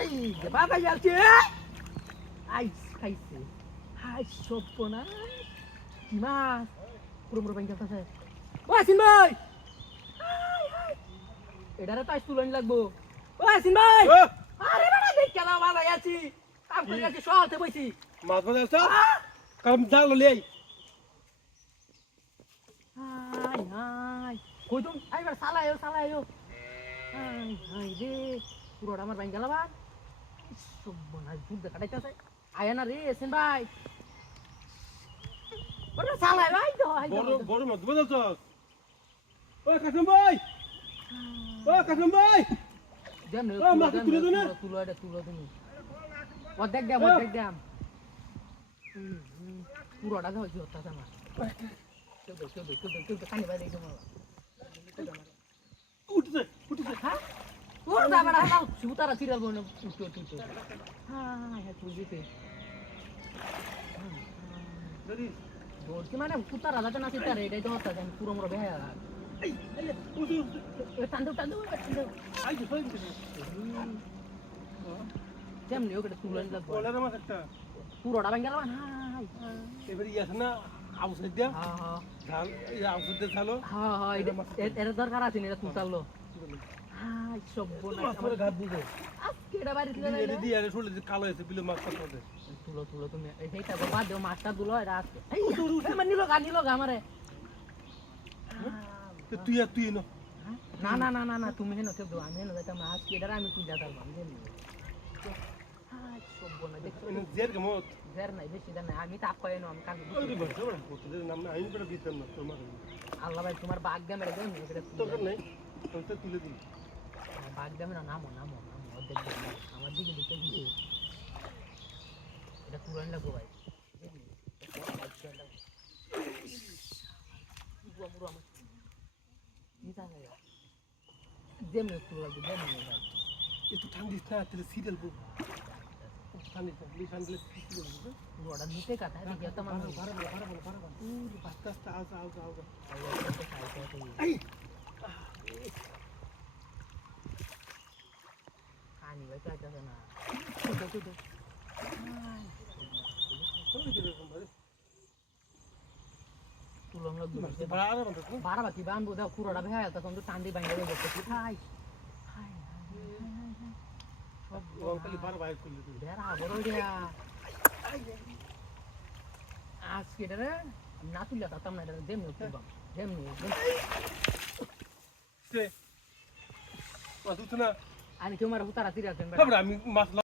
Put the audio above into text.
এই যে বাবা যাচ্ছে আইস খাইছে হাই সপনা কি মাছ পুরো পুরো ব্যাংক আছে ও আসিন ভাই এটারে তো আইস তুলন লাগবো ও আসিন ভাই আরে বাবা দেখ কেন বাবা যাচ্ছি কাম করে যাচ্ছি সকালতে বইছি মাছ বাজার আছে কাম জাল লই হাই হাই কই তুমি আইবার সালাইও হাই হাই রে পুরোটা আমার ব্যাংক গেল বা সপনা দুধ কাটাইতেছে আয়া না রে আসিন ভাই বড় সালাই ভাই তো বড় বড় মাছ বাজার আছে ও কাসম ভাই যেমন ও মাছ তুলে দে না তুলো এটা তুলো তুমি অর্ধেক দাম পুরোটা দাও কি হচ্ছে আমার কেউ কানি বাইরে উঠছে হ্যাঁ ওর দাম না দাও সুতারা সিরিয়াল বনে উঠতে হ্যাঁ তুই দিতে দৌড়ছি মানে কুতারা যাতে না সিতারে এটাই তো হচ্ছে আমি পুরো মোড় বেহা এই টান্দু আই যে ফেল যেমনি ওকে তুলে লাগবো বলার মাছ একটা পুরোটা ভাঙ গেল হাই এবারে ইয়াস না আউসে দিয়া হ্যাঁ ঝাল এই আউসে দিয়া ঝালো হ্যাঁ এটা দরকার আছে এটা তুলতালো হাই সব বোনা মাছের ঘাট বুঝে আজকে এটা বাড়ি তুলে এর দিয়ে আরে শুলে যে কালো হয়েছে বিলে মাছ কাটতে তুলো তুমি এইটা বাদ দাও মাছটা তুলো এটা আজকে এই মানে নিলো গা আমারে তুই না না তুমি হেন কেউ দাও আমি হেন যাইতাম না আজকে এটা আমি তুই যাতাম আমি জানি হাই সব বোনা দেখছো জের কেমত জের নাই বেশি দেন আমি তাপ পাই না আমি কাজ আরে বড় কত নাম না আইন করে দিতাম না তোমার আল্লাহ ভাই তোমার বাগ দে মেরে দেন এটা তোর নাই তো তুলে দিই বাগ দে মেরে নামো অর্ধেক আমার দিকে দিতে দিতে এটা তুলে লাগবো ভাই যেমনি তুলে লাগবে যেমনি একটু ঠান্ডিস না তাহলে সিরিয়াল বুক ঠান্ডিস না ঠান্ডিস সিরিয়াল বুক ওটা নিতে কাটা দেখি তো মানুষ বারবার আস্তে আও খানি ভাই তো আইতাছে না তুলন লাগবে বারা বাকি বানবো দাও পুরোটা ভেয়া তখন তো টান্ডি বাইরে গেছে খাই সব অঙ্কলি বারবার বাইর করলি তুই বেড়া বড় দিয়া আজকে রে না তুলে তাতাম না যেমনি তুলবাম যেমনি সে মাছ উঠছে না আমি তোমার হুতারা তিরা আমি মাছ